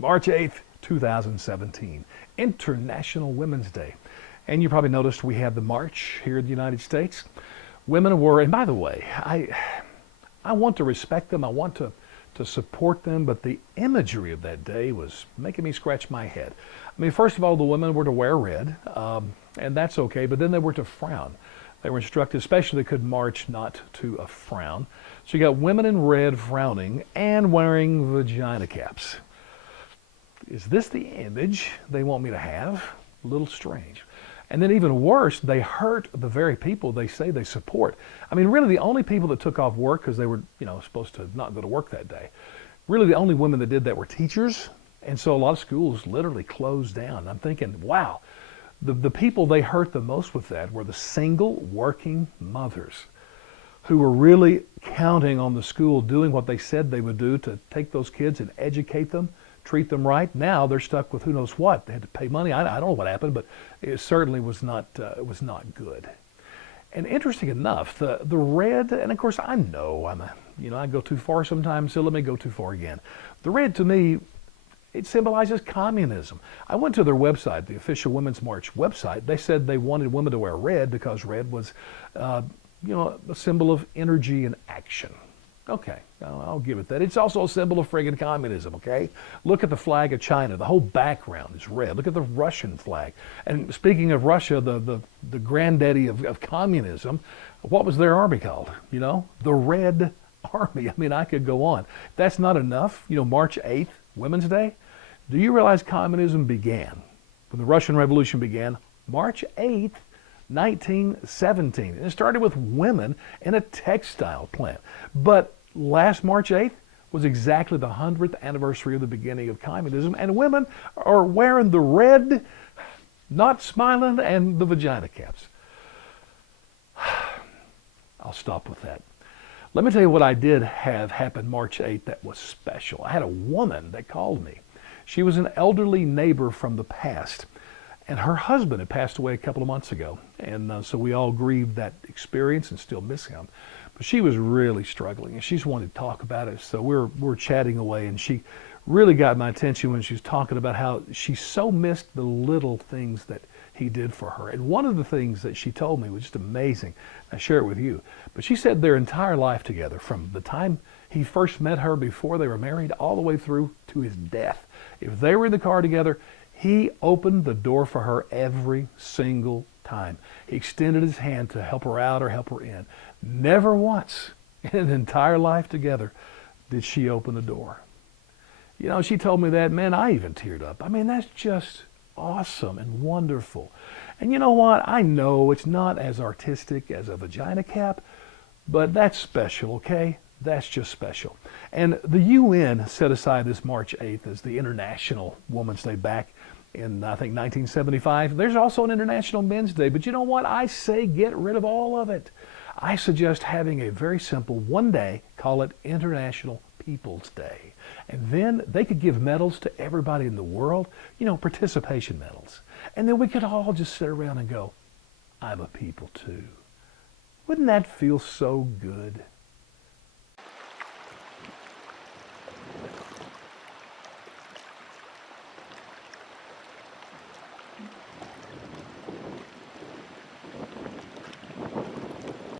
March 8th, 2017, International Women's Day. And you probably noticed we have the march here in the United States. Women were, and by the way, I want to respect them. I want to support them, but the imagery of that day was making me scratch my head. I mean, first of all, the women were to wear red, and that's okay, but then they were to frown. They were instructed, especially they could march not to a frown. So you got women in red frowning and wearing vagina caps. Is this the image they want me to have? A little strange. And then even worse, they hurt the very people they say they support. I mean, really the only people that took off work because they were, supposed to not go to work that day. Really the only women that did that were teachers. And so a lot of schools literally closed down. I'm thinking, wow, the people they hurt the most with that were the single working mothers who were really counting on the school doing what they said they would do to take those kids and educate them, treat them right. Now they're stuck with who knows what. They had to pay money. I don't know what happened, but it certainly was not good. And interesting enough, the red, and of course I know I go too far sometimes, so let me go too far again. The red to me, it symbolizes communism. I went to their website, the official Women's March website. They said they wanted women to wear red because red was, a symbol of energy and action. Okay, I'll give it that. It's also a symbol of friggin' communism, okay? Look at the flag of China. The whole background is red. Look at the Russian flag. And speaking of Russia, the granddaddy of communism, what was their army called? The Red Army. I mean, I could go on. If that's not enough, March 8th, Women's Day. Do you realize communism began, when the Russian Revolution began, March 8th, 1917. And it started with women in a textile plant. But last March 8th was exactly the 100th anniversary of the beginning of communism, and women are wearing the red, not smiling, and the vagina caps. I'll stop with that. Let me tell you what I did have happen March 8th that was special. I had a woman that called me. She was an elderly neighbor from the past, and her husband had passed away a couple of months ago, and so we all grieved that experience and still miss him. But she was really struggling, and she just wanted to talk about it. So we're chatting away, and she really got my attention when she was talking about how she so missed the little things that he did for her. And one of the things that she told me was just amazing. I share it with you. But she said their entire life together, from the time he first met her before they were married, all the way through to his death. If they were in the car together, he opened the door for her every single time. He extended his hand to help her out or help her in. Never once in an entire life together did she open the door. She told me that, man, I even teared up. I mean, that's just awesome and wonderful. And you know what? I know it's not as artistic as a vagina cap, but that's special, okay? That's just special. And the UN set aside this March 8th as the International Women's Day back in, I think, 1975. There's also an International Men's Day, but you know what? I say get rid of all of it. I suggest having a very simple one day, call it International People's Day. And then they could give medals to everybody in the world, participation medals. And then we could all just sit around and go, I'm a people too. Wouldn't that feel so good?